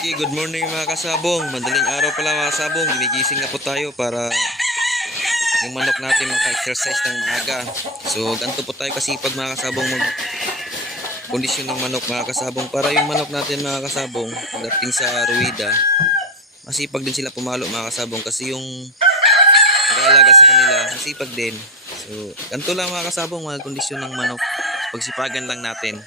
Okay, good morning mga kasabong. Madaling araw pala mga kasabong. Ginigising na po tayo para yung manok natin maka-exercise ng maaga. So, ganito po tayo kasipag mga kasabong mag kondisyon ng manok mga kasabong para yung manok natin mga kasabong pagdating sa ruwida masipag din sila pumalo mga kasabong kasi yung nag-aalaga sa kanila masipag din so ganito lang mga kasabong mga kondisyon ng manok pagsipagan lang natin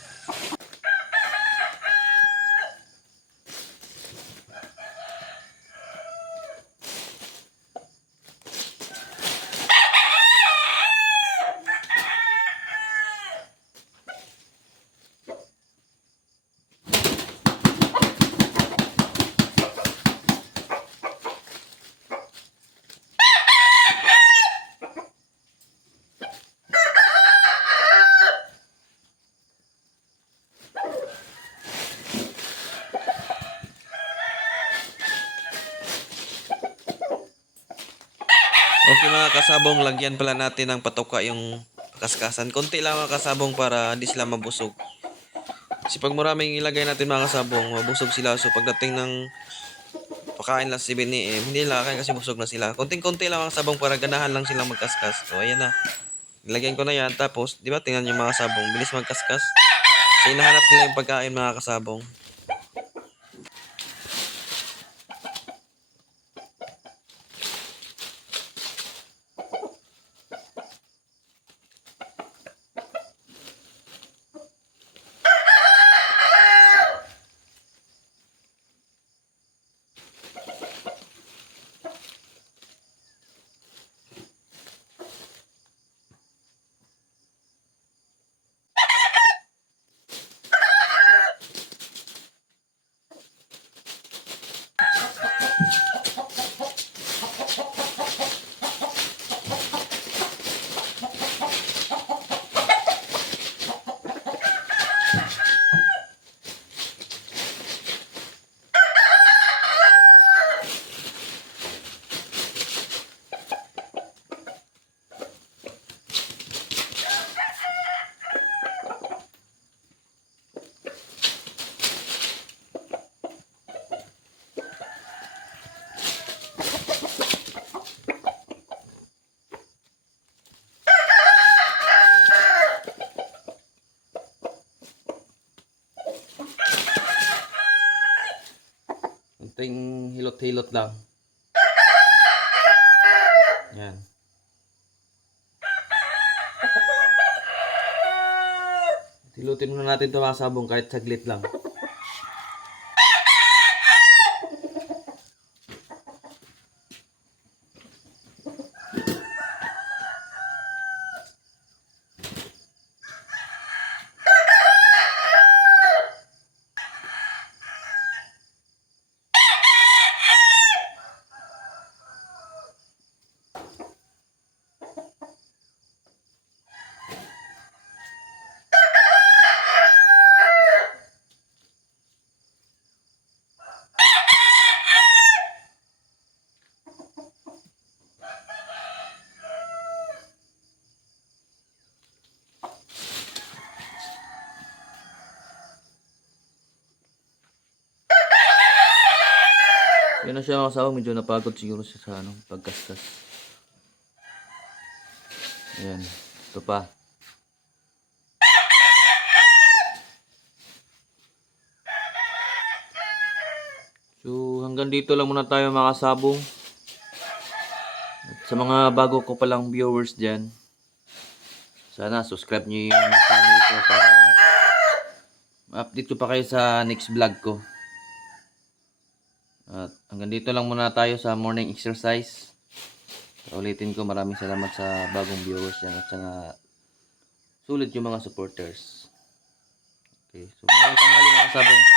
mga kasabong, lagyan pala natin ng patoka yung kaskasan. Konti lang mga kasabong para hindi sila mabusog. Kasi pag maraming ilagay natin mga kasabong, mabusog sila. So pagdating ng pakain lang si 7 AM, hindi nila kakain kasi busog na sila. Konting-konti lang mga kasabong para ganahan lang silang magkaskas. So ayan na. Ilagyan ko na yan. Tapos, di ba tingnan yung mga kasabong, bilis magkaskas. So hinahanap nila yung pagkain mga kasabong. Kunting hilot-hilot lang. Yan. Hilutin muna natin ito mga sabong kahit saglit lang. Yan na siya mga kasama, medyo napagod siguro siya sa ano, pagkaskas. Ayan, ito pa. So, hanggang dito lang muna tayo mga kasabong. At sa mga bago ko palang viewers dyan, sana subscribe nyo yung channel ko para ma-update ko pa kayo sa next vlog ko. At hanggang dito lang muna tayo sa morning exercise. Ulitin ko maraming salamat sa bagong viewers yan at saka sulit yung mga supporters. Okay, so maraming tanghali mga sabong.